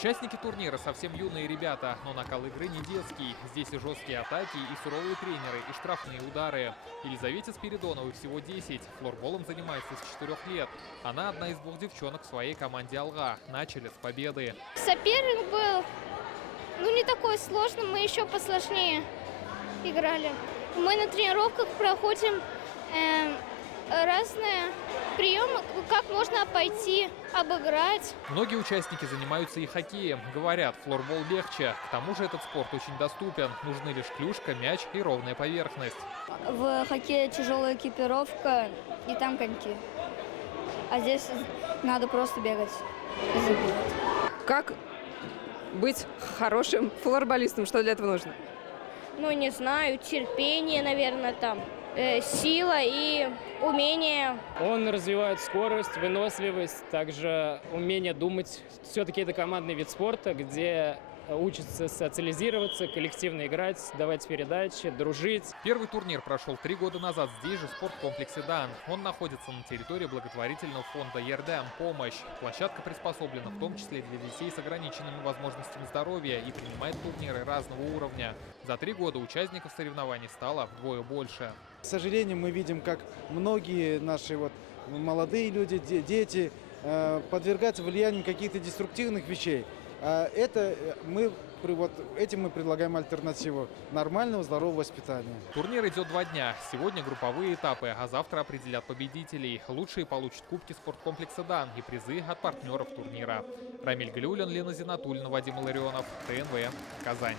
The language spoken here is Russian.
Участники турнира совсем юные ребята, но накал игры не детский. Здесь и жесткие атаки, и суровые тренеры, и штрафные удары. Елизавете Спиридоновой всего 10. Флорболом занимается с 4 лет. Она одна из 2 девчонок в своей команде «Алга». Начали с победы. Соперник был, не такой сложный, мы еще посложнее играли. Мы на тренировках проходим разные приемы, как можно обойти, обыграть. Многие участники занимаются и хоккеем. Говорят, флорбол легче. К тому же этот спорт очень доступен. Нужны лишь клюшка, мяч и ровная поверхность. В хоккее тяжелая экипировка и там коньки. А здесь надо просто бегать и забивать. Как быть хорошим флорболистом? Что для этого нужно? Не знаю, терпение, наверное, сила и умение. Он развивает скорость, выносливость, также умение думать. Все-таки это командный вид спорта, где учатся социализироваться, коллективно играть, давать передачи, дружить. Первый турнир прошел 3 года назад здесь же, в спорткомплексе «Дан». Он находится на территории благотворительного фонда «Ердем. Помощь». Площадка приспособлена в том числе для детей с ограниченными возможностями здоровья и принимает турниры разного уровня. За 3 года участников соревнований стало вдвое больше. К сожалению, мы видим, как многие наши молодые люди, дети подвергаются влиянию каких-то деструктивных вещей. Этим мы предлагаем альтернативу нормального, здорового воспитания. Турнир идет 2 дня. Сегодня групповые этапы, а завтра определят победителей. Лучшие получат кубки спорткомплекса «Дан» и призы от партнеров турнира. Рамиль Галиуллин, Лена Зинатульна, Вадим Ларионов, ТНВ, Казань.